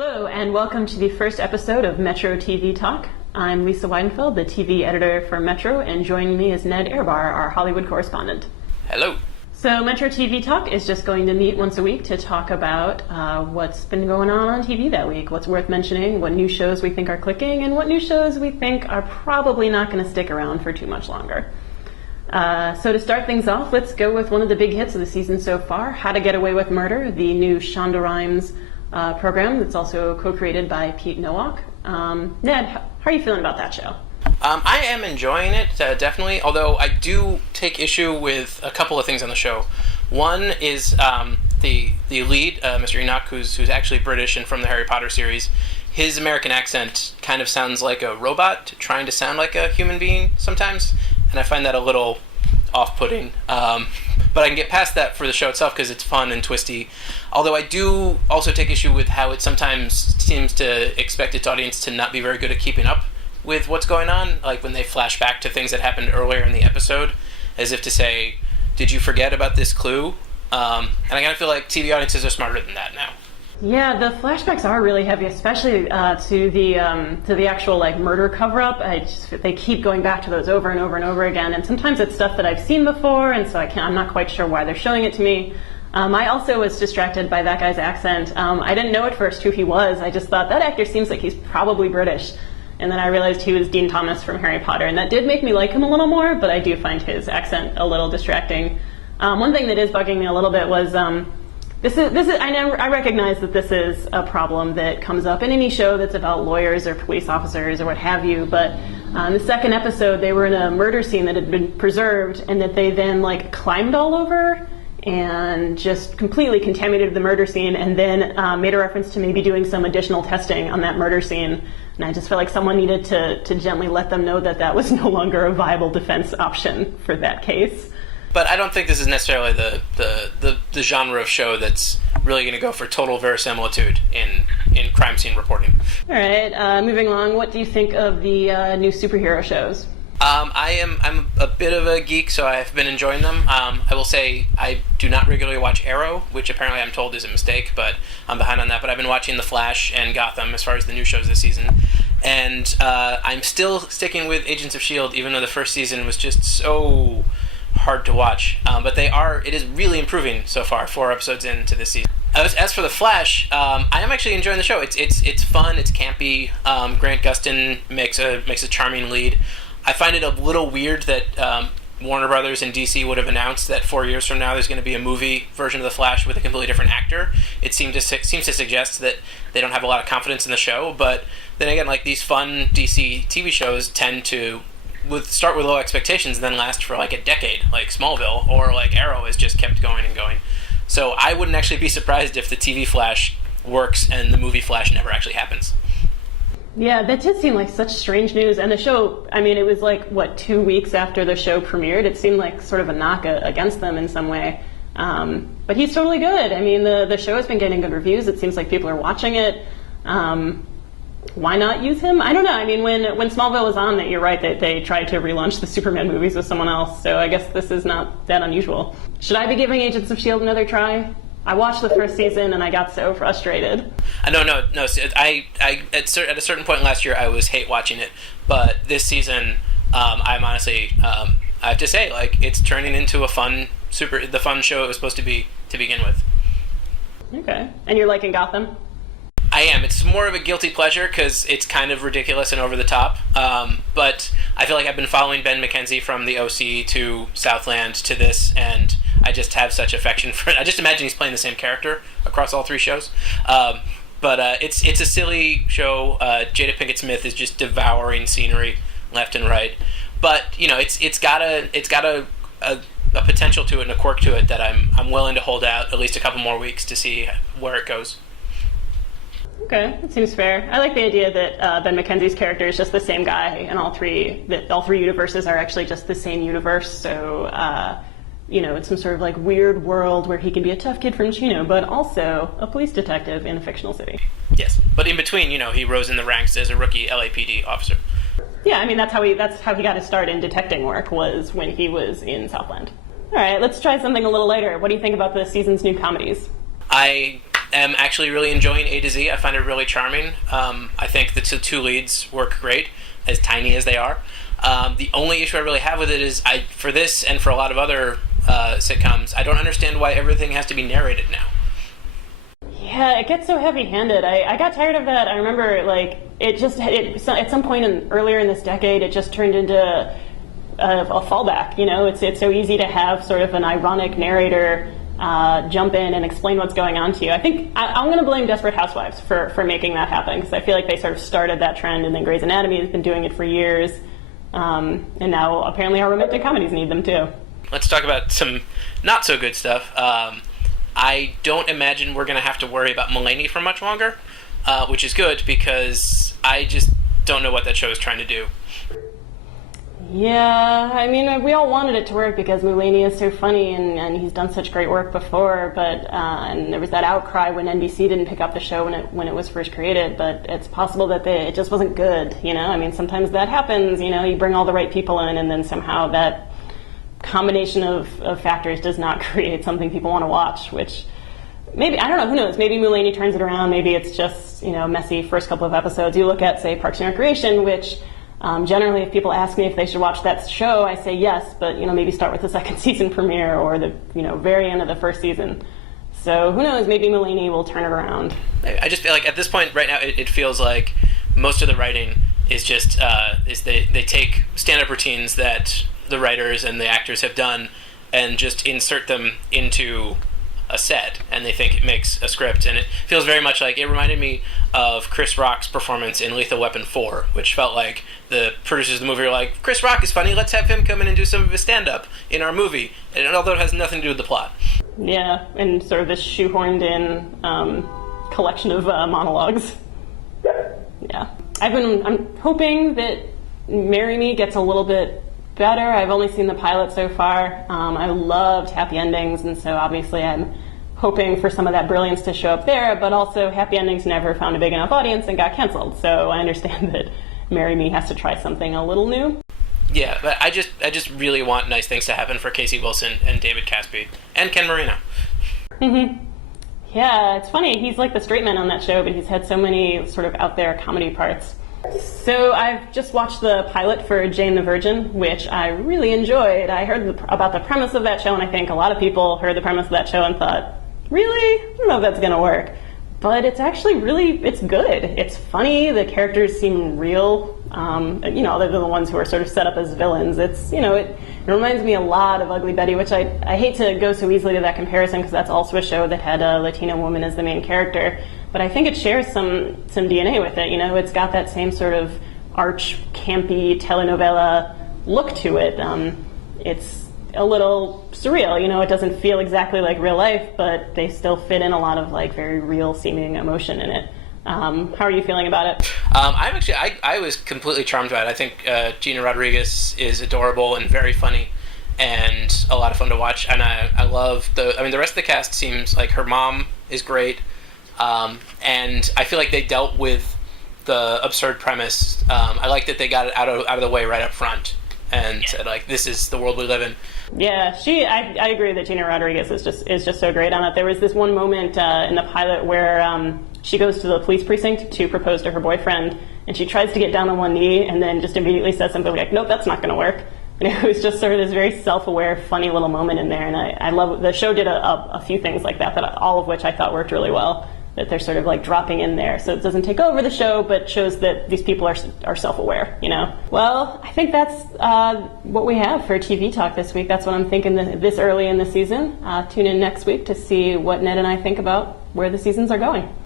Hello, and welcome to the first episode of Metro TV Talk. I'm Lisa Weidenfeld, the TV editor for Metro, and joining me is Ned Ehrbar, our Hollywood correspondent. Hello. So Metro TV Talk is just going to meet once a week to talk about what's been going on TV that week, what's worth mentioning, what new shows we think are clicking, and what new shows we think are probably not going to stick around for too much longer. So to start things off, let's go with one of the big hits of the season so far, How to Get Away with Murder, the new Shonda Rhimes program that's also co-created by Pete Nowak. Ned, how are you feeling about that show? I am enjoying it, definitely, although I do take issue with a couple of things on the show. One is the lead, Mr. Enoch, who's actually British and from the Harry Potter series. His American accent kind of sounds like a robot trying to sound like a human being sometimes, and I find that a little off-putting. But I can get past that for the show itself because it's fun and twisty. Although I do also take issue with how it sometimes seems to expect its audience to not be very good at keeping up with what's going on, like when they flash back to things that happened earlier in the episode, as if to say, did you forget about this clue? And I kind of feel like TV audiences are smarter than that now. Yeah, the flashbacks are really heavy, especially to the actual murder cover-up. They keep going back to those over and over and over again, and sometimes it's stuff that I've seen before, and so I'm not quite sure why they're showing it to me. I also was distracted by that guy's accent. I didn't know at first who he was. I just thought that actor seems like he's probably British, and then I realized he was Dean Thomas from Harry Potter, and that did make me like him a little more. But I do find his accent a little distracting. One thing that is bugging me a little bit was. I recognize that this is a problem that comes up in any show that's about lawyers or police officers or what have you, but in the second episode they were in a murder scene that had been preserved and that they then climbed all over and just completely contaminated the murder scene, and then made a reference to maybe doing some additional testing on that murder scene. And I just felt like someone needed to gently let them know that that was no longer a viable defense option for that case. But I don't think this is necessarily the genre of show that's really going to go for total verisimilitude in crime scene reporting. All right, moving along, what do you think of the new superhero shows? I'm a bit of a geek, so I've been enjoying them. I will say I do not regularly watch Arrow, which apparently I'm told is a mistake, but I'm behind on that. But I've been watching The Flash and Gotham as far as the new shows this season. And I'm still sticking with Agents of S.H.I.E.L.D, even though the first season was just so hard to watch, but it is really improving so far, 4 episodes into this season. As for The Flash, I am actually enjoying the show. It's fun, it's campy. Grant Gustin makes a charming lead. I find it a little weird that Warner Brothers and DC would have announced that 4 years from now there's going to be a movie version of The Flash with a completely different actor. It seems to suggest that they don't have a lot of confidence in the show, but then again, these fun DC TV shows tend to start with low expectations and then last for a decade, like Smallville, or Arrow has just kept going and going. So I wouldn't actually be surprised if the TV Flash works and the movie Flash never actually happens. Yeah, that did seem like such strange news. And the show, it was 2 weeks after the show premiered. It seemed like sort of a knock against them in some way. But he's totally good. The show has been getting good reviews. It seems like people are watching it. Why not use him? I don't know. When Smallville was on, you're right that they tried to relaunch the Superman movies with someone else, so I guess this is not that unusual. Should I be giving Agents of S.H.I.E.L.D. another try? I watched the first season and I got so frustrated. No. I at a certain point last year I was hate watching it, but this season I'm honestly I have to say it's turning into the fun show it was supposed to be to begin with. Okay, and you're liking Gotham? I am. It's more of a guilty pleasure because it's kind of ridiculous and over the top. But I feel like I've been following Ben McKenzie from the OC to Southland to this, and I just have such affection for it. I just imagine he's playing the same character across all 3 shows. But it's a silly show. Jada Pinkett Smith is just devouring scenery left and right. But it's got a potential to it and a quirk to it that I'm willing to hold out at least a couple more weeks to see where it goes. Okay, that seems fair. I like the idea that Ben McKenzie's character is just the same guy, and all three universes are actually just the same universe. So, it's some sort of weird world where he can be a tough kid from Chino, but also a police detective in a fictional city. Yes, but in between, he rose in the ranks as a rookie LAPD officer. Yeah, that's how he got his start in detecting work, was when he was in Southland. All right, let's try something a little lighter. What do you think about this season's new comedies? I am actually really enjoying A to Z. I find it really charming. I think the two leads work great, as tiny as they are. The only issue I really have with it is, for this and for a lot of other sitcoms, I don't understand why everything has to be narrated now. Yeah, it gets so heavy-handed. I got tired of that. I remember, like, at some point earlier in this decade, it just turned into a fallback. You know, it's so easy to have sort of an ironic narrator jump in and explain what's going on to you. I think I'm going to blame Desperate Housewives for making that happen, because I feel like they sort of started that trend, and then Grey's Anatomy has been doing it for years, and now apparently our romantic comedies need them too. Let's talk about some not so good stuff. I don't imagine we're going to have to worry about Mulaney for much longer, which is good, because I just don't know what that show is trying to do. Yeah, I mean, we all wanted it to work because Mulaney is so funny, and he's done such great work before, but and there was that outcry when NBC didn't pick up the show when it was first created, but it's possible that it just wasn't good, you know? I mean, sometimes that happens, you know, you bring all the right people in, and then somehow that combination of factors does not create something people want to watch, which maybe, I don't know, who knows, maybe Mulaney turns it around, maybe it's just, you know, messy first couple of episodes. You look at, say, Parks and Recreation, which generally if people ask me if they should watch that show, I say yes, but, you know, maybe start with the second season premiere or the, you know, very end of the first season. So who knows, maybe Mulaney will turn it around. I just feel like at this point right now it feels like most of the writing is just they take stand-up routines that the writers and the actors have done and just insert them into a set, and they think it makes a script. And it feels very much like, it reminded me of Chris Rock's performance in Lethal Weapon 4, which felt like the producers of the movie were like, Chris Rock is funny, let's have him come in and do some of his stand-up in our movie, and although it has nothing to do with the plot. Yeah, and sort of this shoehorned in collection of monologues. Yeah. I'm hoping that Marry Me gets a little bit better. I've only seen the pilot so far. I loved Happy Endings, and so obviously I'm hoping for some of that brilliance to show up there, but also Happy Endings never found a big enough audience and got canceled, so I understand that Marry Me has to try something a little new. Yeah, but I just really want nice things to happen for Casey Wilson and David Caspi and Ken Marino. Mm-hmm. Yeah, it's funny, he's like the straight man on that show, but he's had so many sort of out there comedy parts. So I've just watched the pilot for Jane the Virgin, which I really enjoyed. I heard about the premise of that show, and I think a lot of people heard the premise of that show and thought, really? I don't know if that's going to work. But it's actually it's good. It's funny. The characters seem real. You know, other than the ones who are sort of set up as villains. It's, you know, it reminds me a lot of Ugly Betty, which I hate to go so easily to that comparison because that's also a show that had a Latina woman as the main character. But I think it shares some DNA with it. You know, it's got that same sort of arch, campy telenovela look to it. It's a little surreal. You know, it doesn't feel exactly like real life, but they still fit in a lot of like very real seeming emotion in it. How are you feeling about it? I was completely charmed by it. I think Gina Rodriguez is adorable and very funny and a lot of fun to watch. And I love the rest of the cast seems like her mom is great. And I feel like they dealt with the absurd premise. I like that they got it out of the way right up front and said, like, this is the world we live in. Yeah, I agree that Gina Rodriguez is just so great on it. There was this one moment in the pilot where she goes to the police precinct to propose to her boyfriend, and she tries to get down on one knee and then just immediately says something like, nope, that's not going to work. And it was just sort of this very self-aware, funny little moment in there, and I love the show did a few things like that, all of which I thought worked really well. That they're sort of like dropping in there, so it doesn't take over the show, but shows that these people are self-aware, you know? Well, I think that's what we have for TV Talk this week. That's what I'm thinking this early in the season. Tune in next week to see what Ned and I think about where the seasons are going.